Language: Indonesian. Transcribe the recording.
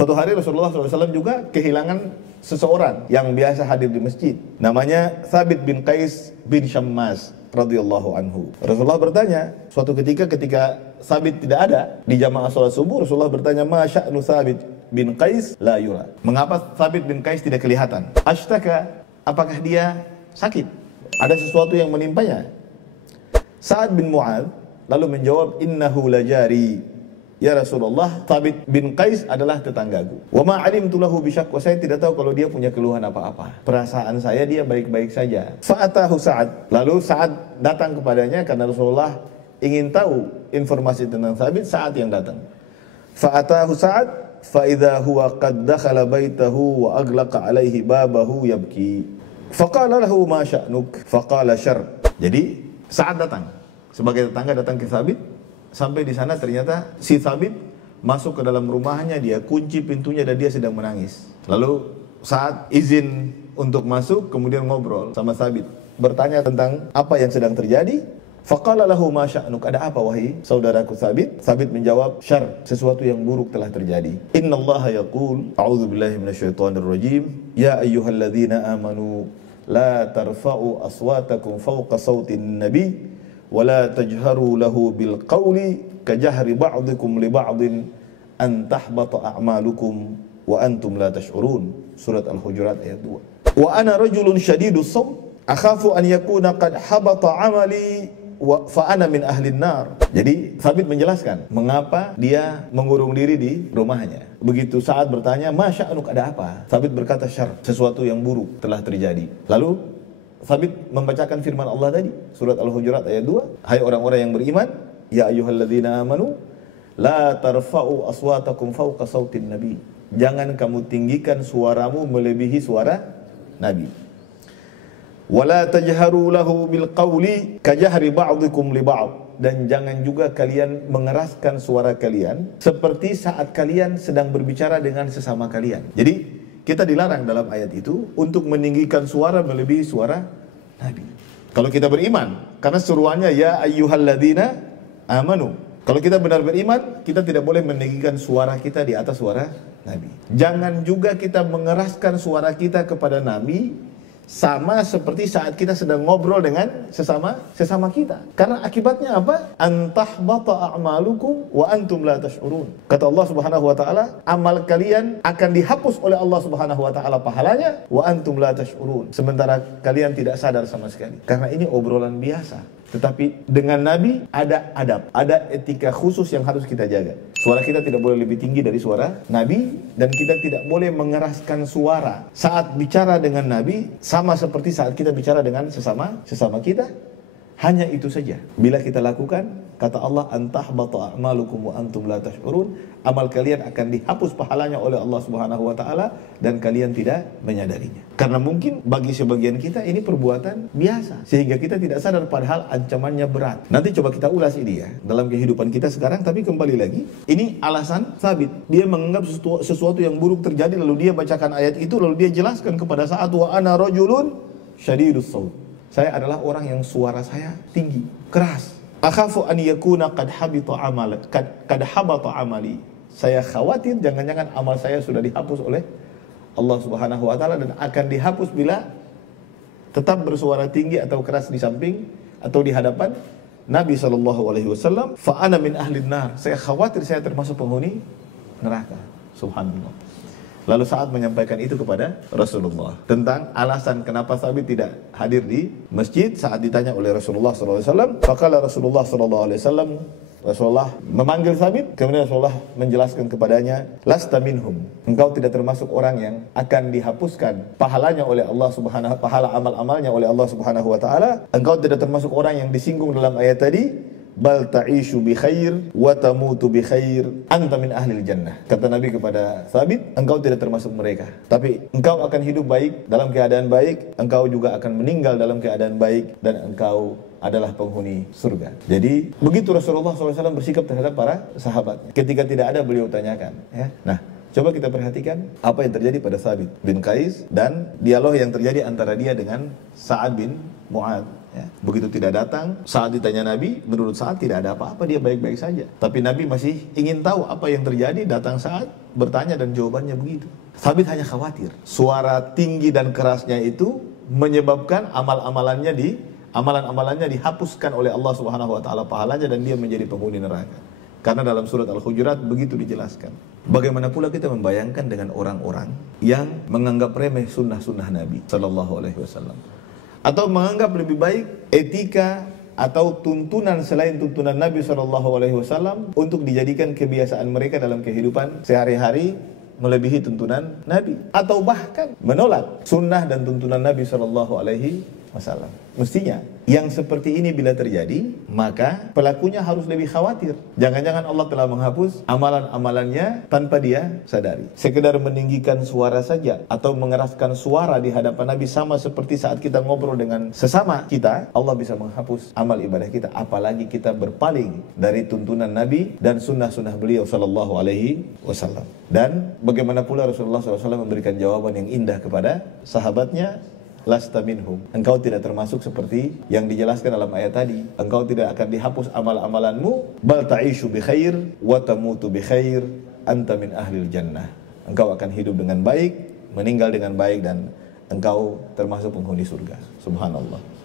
Suatu hari Rasulullah SAW juga kehilangan seseorang yang biasa hadir di masjid. Namanya Thabit bin Qais bin Syammas radhiyallahu anhu. Rasulullah bertanya, suatu ketika Thabit tidak ada di jamaah sholat subuh, Rasulullah bertanya, "Ma sya'nu Thabit bin Qais la yura?" Mengapa Thabit bin Qais tidak kelihatan? Ashtaka, apakah dia sakit? Ada sesuatu yang menimpanya? Sa'ad bin Mu'adz lalu menjawab, "Innahu lajari." Ya Rasulullah, Thabit bin Qais adalah tetanggaku. Wa ma alimtu lahu bisyakwa, saya tidak tahu kalau dia punya keluhan apa-apa. Perasaan saya dia baik-baik saja. Fa'atahu Sa'ad. Lalu Sa'ad datang kepadanya karena Rasulullah ingin tahu informasi tentang Thabit. Sa'ad yang datang. Fa'atahu Sa'ad fa idza huwa qad dakhala baitahu wa aghlaqa alaihi babahu yabki. Faqala lahu ma sya'nuk? Faqala syarr. Jadi Sa'ad datang sebagai tetangga, datang ke Thabit. Sampai di sana ternyata si Thabit masuk ke dalam rumahnya, dia kunci pintunya dan dia sedang menangis. Lalu saat izin untuk masuk, kemudian ngobrol sama Thabit, bertanya tentang apa yang sedang terjadi. Faqala lahu ma sya'nuk, ada apa wahai saudaraku Thabit? Thabit menjawab, syarr, sesuatu yang buruk telah terjadi. Innallaha yaqul, a'udzubillahi minasyaitonirrajim, ya ayyuhalladzina amanu la tarfa'u aswatakum fawqa sautin nabi wala tajharu lahu bil qawli kajahri ba'dikum li ba'din an tahbata a'malukum wa antum la tash'urun. Surat Al-Hujurat ayat 2. Wa ana rajulun syadidus sawm akhafu an yakuna qad habata 'amali wa fa ana min ahli nar. Jadi Thabit menjelaskan mengapa dia mengurung diri di rumahnya. Begitu saat bertanya, "Ma sya'nuk, ada apa?" Thabit berkata, "Syarr, sesuatu yang buruk telah terjadi." Lalu Thabit membacakan firman Allah tadi, surat Al-Hujurat ayat 2, hai orang-orang yang beriman, ya ayyuhalladzina amanu la tarfa'u aswatakum fawqa sautin nabi. Jangan kamu tinggikan suaramu melebihi suara Nabi. Wala tajharu lahu bil qawli kajahri ba'dikum li ba'd. Dan jangan juga kalian mengeraskan suara kalian seperti saat kalian sedang berbicara dengan sesama kalian. Jadi kita dilarang dalam ayat itu untuk meninggikan suara melebihi suara Nabi. Kalau kita beriman, karena seruannya ya ayyuhalladzina amanu. Kalau kita benar beriman, kita tidak boleh meninggikan suara kita di atas suara Nabi. Jangan juga kita mengeraskan suara kita kepada Nabi sama seperti saat kita sedang ngobrol dengan sesama kita. Karena akibatnya apa? Antahbata a'malukum wa antum la tash'urun. Kata Allah Subhanahu wa taala, amal kalian akan dihapus oleh Allah Subhanahu wa taala pahalanya wa antum la tash'urun. Sementara kalian tidak sadar sama sekali. Karena ini obrolan biasa. Tetapi dengan Nabi ada adab, ada etika khusus yang harus kita jaga. Suara kita tidak boleh lebih tinggi dari suara Nabi, dan kita tidak boleh mengeraskan suara saat bicara dengan Nabi sama seperti saat kita bicara dengan sesama kita. Hanya itu saja. Bila kita lakukan, kata Allah, antahbata a'malukum wa antum la tash'urun, amal kalian akan dihapus pahalanya oleh Allah Subhanahu wa taala dan kalian tidak menyadarinya. Karena mungkin bagi sebagian kita ini perbuatan biasa sehingga kita tidak sadar, padahal ancamannya berat. Nanti coba kita ulas ini ya dalam kehidupan kita sekarang. Tapi kembali lagi, ini alasan Thabit. Dia menganggap sesuatu yang buruk terjadi, lalu dia bacakan ayat itu, lalu dia jelaskan kepada Sa'ad, wa ana rajulun syadidus sawt. Saya adalah orang yang suara saya tinggi, keras. Akhafu an yakuna qad habata amali. Saya khawatir jangan-jangan amal saya sudah dihapus oleh Allah Subhanahu wa taala, dan akan dihapus bila tetap bersuara tinggi atau keras di samping atau di hadapan Nabi sallallahu alaihi wasallam. Fa ana min ahli nar. Saya khawatir saya termasuk penghuni neraka. Subhanallah. Lalu saat menyampaikan itu kepada Rasulullah tentang alasan kenapa Thabit tidak hadir di masjid saat ditanya oleh Rasulullah SAW. Faqala Rasulullah SAW, Rasulullah memanggil Thabit, kemudian Rasulullah menjelaskan kepadanya, lasta minhum, engkau tidak termasuk orang yang akan dihapuskan pahalanya oleh Allah Subhanahu, pahala amal-amalnya oleh Allah Subhanahu wa taala. Engkau tidak termasuk orang yang disinggung dalam ayat tadi. Bal ta'ishu bi khair wa tamutu bi khair, anta min ahlil jannah. Kata Nabi kepada Thabit, engkau tidak termasuk mereka, tapi engkau akan hidup baik, dalam keadaan baik, engkau juga akan meninggal dalam keadaan baik, dan engkau adalah penghuni surga. Jadi begitu Rasulullah SAW bersikap terhadap para sahabatnya. Ketika tidak ada, beliau tanyakan ya. Nah, Coba kita perhatikan apa yang terjadi pada Thabit bin Qais dan dialog yang terjadi antara dia dengan Sa'ad bin Mu'ad. Ya. Begitu tidak datang, saat ditanya Nabi, menurut Sa'ad tidak ada apa-apa, dia baik-baik saja. Tapi Nabi masih ingin tahu apa yang terjadi, datang Sa'ad, bertanya dan jawabannya begitu. Thabit hanya khawatir, suara tinggi dan kerasnya itu menyebabkan amalan-amalannya dihapuskan oleh Allah Subhanahu wa taala pahalanya dan dia menjadi penghuni neraka. Karena dalam surat Al-Hujurat begitu dijelaskan. Bagaimana pula kita membayangkan dengan orang-orang yang menganggap remeh sunnah-sunnah Nabi Sallallahu Alaihi Wasallam, atau menganggap lebih baik etika atau tuntunan selain tuntunan Nabi Sallallahu Alaihi Wasallam untuk dijadikan kebiasaan mereka dalam kehidupan sehari-hari melebihi tuntunan Nabi, atau bahkan menolak sunnah dan tuntunan Nabi Sallallahu Alaihi Wasallam. Mestinya yang seperti ini bila terjadi, maka pelakunya harus lebih khawatir. Jangan-jangan Allah telah menghapus amalan-amalannya tanpa dia sadari. Sekedar meninggikan suara saja atau mengeraskan suara di hadapan Nabi, sama seperti saat kita ngobrol dengan sesama kita, Allah bisa menghapus amal ibadah kita. Apalagi kita berpaling dari tuntunan Nabi dan sunnah-sunnah beliau Sallallahu Alaihi Wasallam. Dan bagaimana pula Rasulullah SAW memberikan jawaban yang indah kepada sahabatnya, lasta minhum, engkau tidak termasuk seperti yang dijelaskan dalam ayat tadi. Engkau tidak akan dihapus amal-amalanmu, bal ta'ishu bi khair wa tamutu bi khair, anta min ahlil jannah. Engkau akan hidup dengan baik, meninggal dengan baik, dan engkau termasuk penghuni surga. Subhanallah.